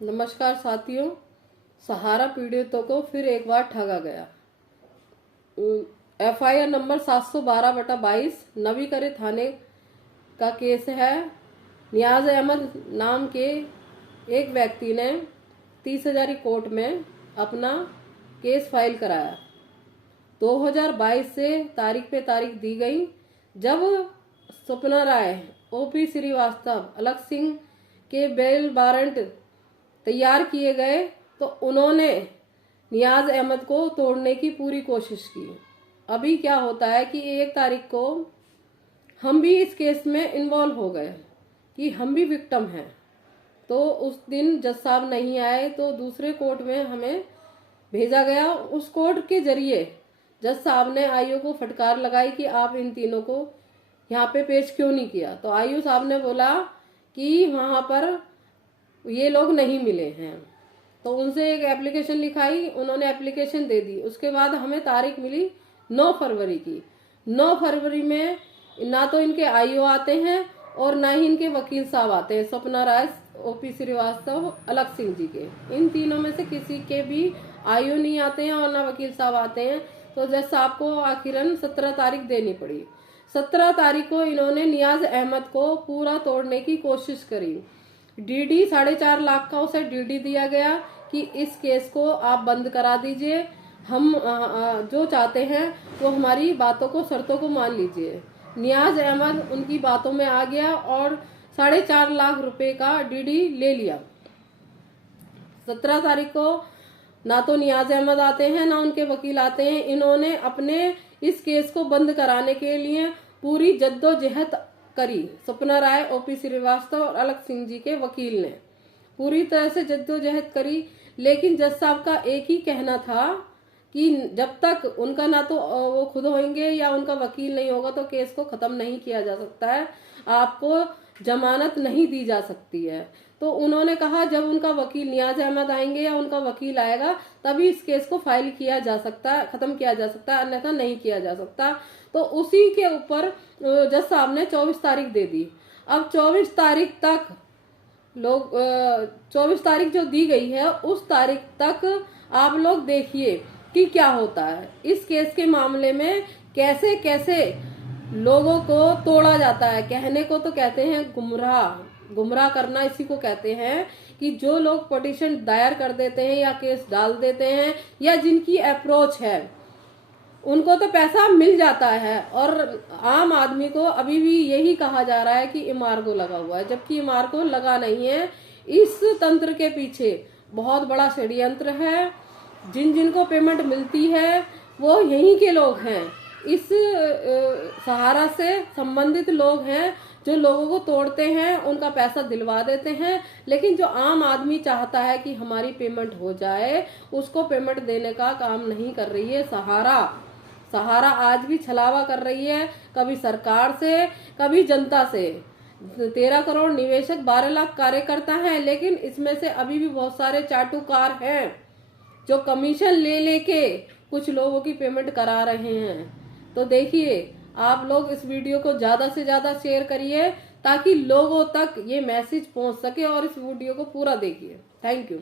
नमस्कार साथियों, सहारा पीड़ितों को फिर एक बार ठगा गया। FIR नंबर 712/22 नवीकरे थाने का केस है। नियाज अहमद नाम के एक व्यक्ति ने 30,000 कोर्ट में अपना केस फाइल कराया। 2022 से तारीख पे तारीख दी गई। जब सपना राय, OP श्रीवास्तव, अलग सिंह के बेल वारंट तैयार किए गए तो उन्होंने नियाज अहमद को तोड़ने की पूरी कोशिश की। अभी क्या होता है कि 1 तारीख को हम भी इस केस में इन्वॉल्व हो गए कि हम भी विक्टिम हैं। तो उस दिन जज साहब नहीं आए तो दूसरे कोर्ट में हमें भेजा गया। उस कोर्ट के जरिए जज साहब ने आईओ को फटकार लगाई कि आप इन तीनों को यहाँ पे पेश क्यों नहीं किया। तो आईओ साहब ने बोला कि वहां पर ये लोग नहीं मिले हैं। तो उनसे एक एप्लीकेशन लिखाई, उन्होंने एप्लीकेशन दे दी। उसके बाद हमें तारीख मिली 9 फरवरी की। 9 फरवरी में ना तो इनके आईओ आते हैं और ना ही इनके वकील साहब आते हैं, सपना राय, OP श्रीवास्तव, अलग सिंह जी के। इन तीनों में से किसी के भी आईओ नहीं आते हैं और ना वकील साहब आते हैं। तो जज साहब को आखिरन 17 तारीख देनी पड़ी। 17 तारीख को इन्होंने नियाज अहमद को पूरा तोड़ने की कोशिश करी। DD 4.5 लाख का उसे DD दिया गया कि इस केस को आप बंद करा दीजिए, हम जो चाहते हैं वो हमारी बातों को, शर्तों को मान लीजिए। नियाज अहमद उनकी बातों में आ गया और 4.5 लाख रुपए का DD ले लिया। 17 तारीख को ना तो नियाज अहमद आते हैं ना उनके वकील आते हैं। इन्होंने अपने इस केस को बंद कराने के लिए पूरी जद्दोजहद करी। सपना राय, OP श्रीवास्तव और अलग सिंह जी के वकील ने पूरी तरह से जद्दोजहद करी। लेकिन जज साहब का एक ही कहना था कि जब तक उनका ना तो वो खुद होंगे या उनका वकील नहीं होगा तो केस को खत्म नहीं किया जा सकता है, आपको जमानत नहीं दी जा सकती है। तो उन्होंने कहा जब उनका वकील नियाज अहमद आएंगे या उनका वकील आएगा तभी इस केस को फाइल किया जा सकता है, खत्म किया जा सकता है, अन्यथा नहीं किया जा सकता। तो उसी के ऊपर जज साहब ने 24 तारीख दे दी। अब 24 तारीख तक लोग 24 तारीख जो दी गई है उस तारीख तक आप लोग देखिए कि क्या होता है। इस केस के मामले में कैसे कैसे लोगों को तोड़ा जाता है। कहने को तो कहते हैं गुमराह करना इसी को कहते हैं कि जो लोग पिटीशन दायर कर देते हैं या केस डाल देते हैं या जिनकी अप्रोच है उनको तो पैसा मिल जाता है और आम आदमी को अभी भी यही कहा जा रहा है कि इमारगो लगा हुआ है, जबकि इमारगो लगा नहीं है। इस तंत्र के पीछे बहुत बड़ा षड्यंत्र है। जिन जिनको पेमेंट मिलती है वो यहीं के लोग हैं, इस सहारा से संबंधित लोग हैं जो लोगों को तोड़ते हैं, उनका पैसा दिलवा देते हैं। लेकिन जो आम आदमी चाहता है कि हमारी पेमेंट हो जाए, उसको पेमेंट देने का काम नहीं कर रही है सहारा आज भी छलावा कर रही है, कभी सरकार से कभी जनता से। 13 करोड़ निवेशक, 12 लाख कार्यकर्ता हैं, लेकिन इसमें से अभी भी बहुत सारे चाटुकार हैं जो कमीशन ले लेके कुछ लोगों की पेमेंट करा रहे हैं। तो देखिए, आप लोग इस वीडियो को ज्यादा से ज्यादा शेयर करिए ताकि लोगों तक ये मैसेज पहुंच सके और इस वीडियो को पूरा देखिए। Thank you.